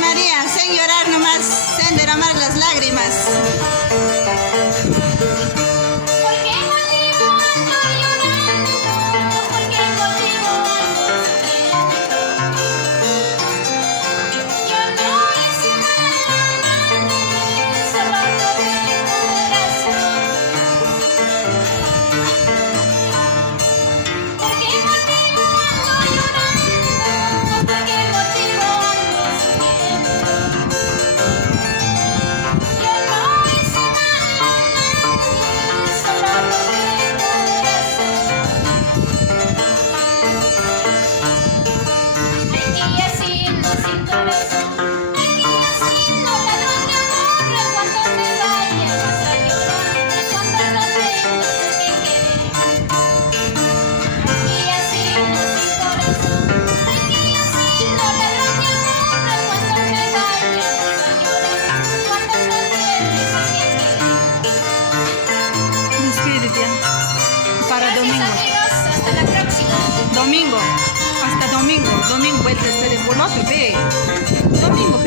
María, sin llorar nomás, sin derramar las lágrimas. ¿Por qué motivo ando llorando? ¿Por qué motivo ando sufriendo? Yo no hice mal a nadie, solo robé tu corazón. ¿Por qué motivo ando llorando? ¿Por qué motivo ando sufriendo? Yo no hice mal a nadie, solo robé tu corazón. Ay, que ya siendo sin corazón, ay, que ya siendo ladrón de amor, cuando te vayas a llorar, cuando no tengas que querer. Ay, que ya siendo sin corazón, ay, que ya siendo ladrón de amor, cuando te vayas a llorar, cuando no tienes que querer. Despídete ya. Para Gracias, domingo. amigos, hasta la próxima. Domingo. Hasta domingo. Domingo vuelta este de boloto, ve. Domingo, ve.